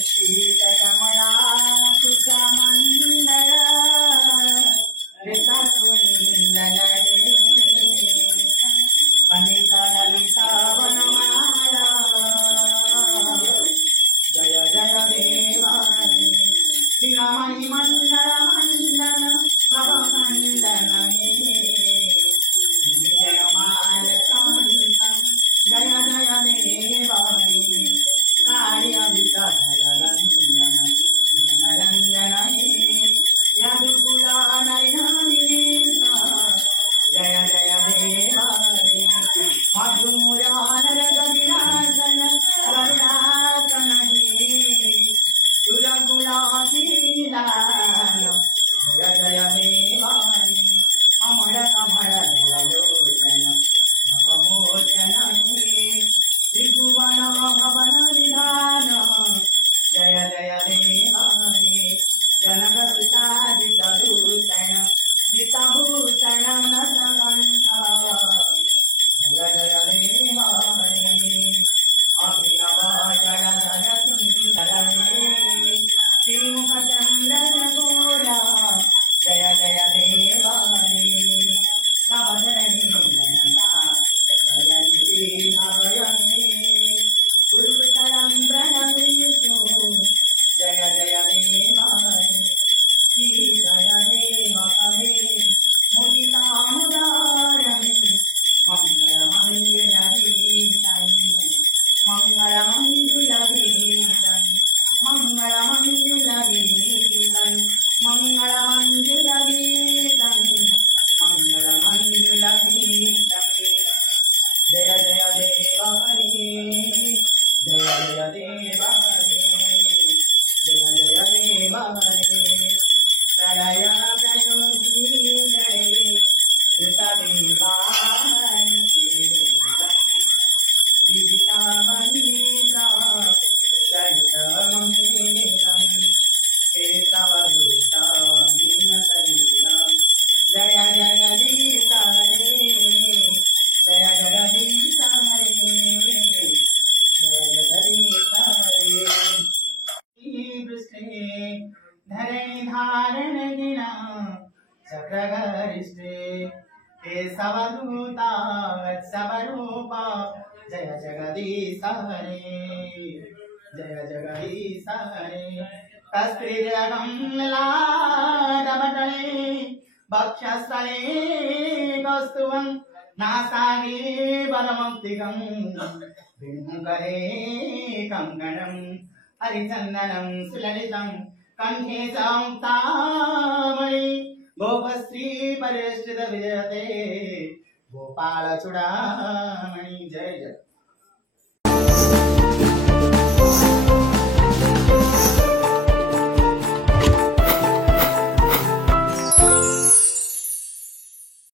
शीतकमला कुचमण्डल ऋतकुण्डलरे कलितललिता वनमाला जय जय देवानि श्रीरमणि मण्डल मण्डन भवमण्डलने मुनिजनमानकान्तं जय जय देवानि कार्यवितरञ्जन जनरञ्जनने यदुकुलानयनीता जय जय देवानि मधुमुरानरगविराजन करुणाकनने सुरगुणासीदाय जय जय देवानि अमर कमल लोचन भवमोचनने त्रिभुवन भवन विधान जय जय देवानि जनक सुतादितभूषण जितभूषण नटकण्ठ जय जय देवानि अभिनव जलधर सुन्दरने श्रीमुखचन्द्रन घोरा जय जय देवानि कवचरहीनयना जयन्ती भवयने कुरुकरं प्रणमेषु जय जय देवानि श्रीजय देवकवे मुदितामुदारं मङ्गलमङ्गलगीतं मङ्गलमङ्गलगीतं मङ्गलमङ्गलगीतं मङ्गलमङ्गलगीतं मङ्गलमङ्गलगीतं जय जय देवानि जय जय देवानि जय जय देवानि प्रलय प्रयोगीकरे ऋतदेवानि विदितामनीता चरितमङ्गलं केशवदूता मीनसलीला जय जगदीश हरे जय जगदीश हरे जय जगदीश हरे वृष्टे धरे धारण गिना चक्रगरिष्ठे केशवदूता वत्सवरूपा जय जगदीश हरे जय जगदीश हरे कस्त्रिजगम्लाडमटले वक्षस्थले कौस्तुभं नासागे वरमौक्तिकं बिम्बकरे कङ्कणं हरिचन्दनं सुललितं कण्ठे सौक्तामणि गोपश्री परिष्ठित विजयते गोपाल चूड़ामणि जय